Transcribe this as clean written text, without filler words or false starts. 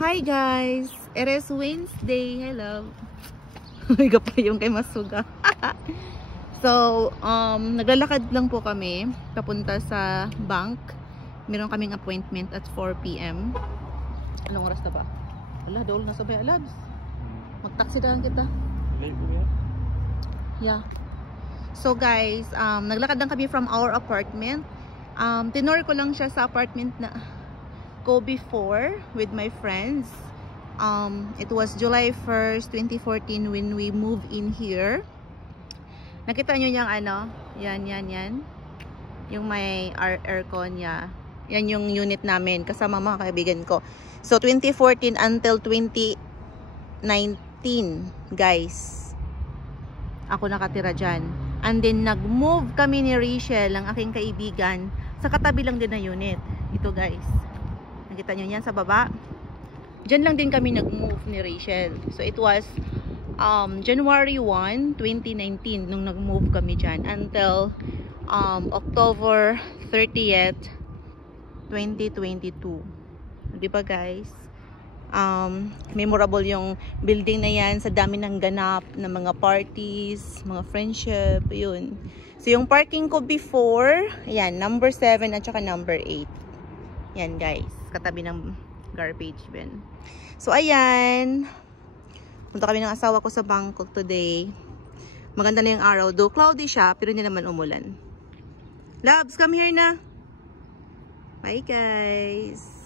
Hi guys! It is Wednesday. Hello! Higa pa yung kay Masuga. So, naglalakad lang po kami papunta sa bank. Meron kaming appointment at 4 PM. Anong oras na ba? Wala, doon na sabay alabs. Mag-taxi daan kita. Yeah. So guys, naglakad lang kami from our apartment. Tinor ko lang siya sa apartment na go before with my friends. It was July 1st, 2014 when we moved in here. Nakita nyo yung ano? Yan. Yung may aircon niya. Yan yung unit namin kasama mga kaibigan ko. So 2014 until 2019, guys. Ako nakatira dyan. And then nag-move kami ni Rachel, ang aking kaibigan, sa katabi lang din na unit. Ito guys. Nakita nyo yan sa baba. Diyan lang din kami nag-move ni Rachel. So it was January 1, 2019 nung nag-move kami dyan until October 30th, 2022. Di ba guys? Memorable yung building na yan, sa dami ng ganap na mga parties, mga friendship, yun. So yung parking ko before, ayan, number 7 at saka number 8. Yan guys, katabi ng garbage bin. So ayan, punta kami ng asawa ko sa Bangkok today. Maganda na yung araw, though cloudy siya, pero hindi naman umulan. Loves, come here na. Bye guys.